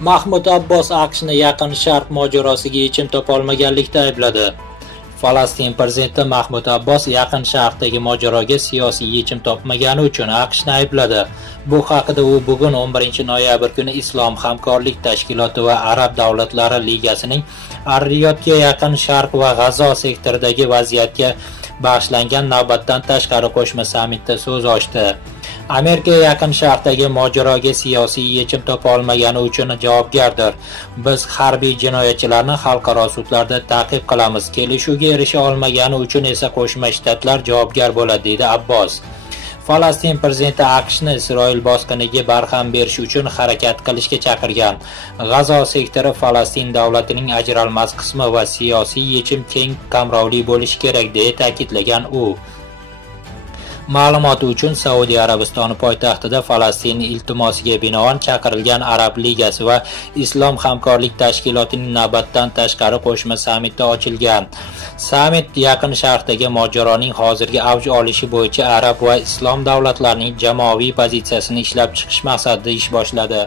Mahmud Abbos AQShni Yaqin Sharq mojarosiga yechim topolmaganlikda aybladi. Falastin prezidenti Mahmud Abbos Yaqin Sharqdagi mojaroga siyosiy yechim topmagani uchun AQShni aybladi. Bu haqida u bugun 11-noyabr kuni Islom hamkorlik tashkiloti va Arab davlatlari ligasining Ar-Riyodga Yaqin Sharq va G'azo sektoridagi vaziyatga bag'ishlangan navbatdan tashqari qo'shma sammitda so'z ochdi. Amerika Yaqin Sharqdagi mojaroga siyosiy yechim topa olmagani uchun javobgardir. Biz harbiy jinoyatchilarni xalqaro sudlarda ta'qib qilamiz. Kelishuvga erisha olmagani uchun esa Qo'shma Shtatlar javobgar bo'ladi, dedi Abbos. Falastin prezidenti AQShni Isroil bosqiniga barham berish uchun harakat qilishga chaqirgan. G'azo sektori Falastin davlatining ajralmas qismi va siyosiy yechim keng qamrovli bo'lishi kerak, deya ta'kidlagan u. Ma'lumot uchun Saudiya Arabistoni poytaxtida Falastin iltimosiga binoan chaqirilgan Arab ligasi va Islom hamkorlik tashkilotining navbatdan tashqari qo'shma sammiti ochilgan. Sammit Yaqin Sharqdagi mojaroning hozirgi avj olishi bo'yicha Arab va Islom davlatlarining jamoaviy pozitsiyasini ishlab chiqish maqsadida ish boshladi.